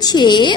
6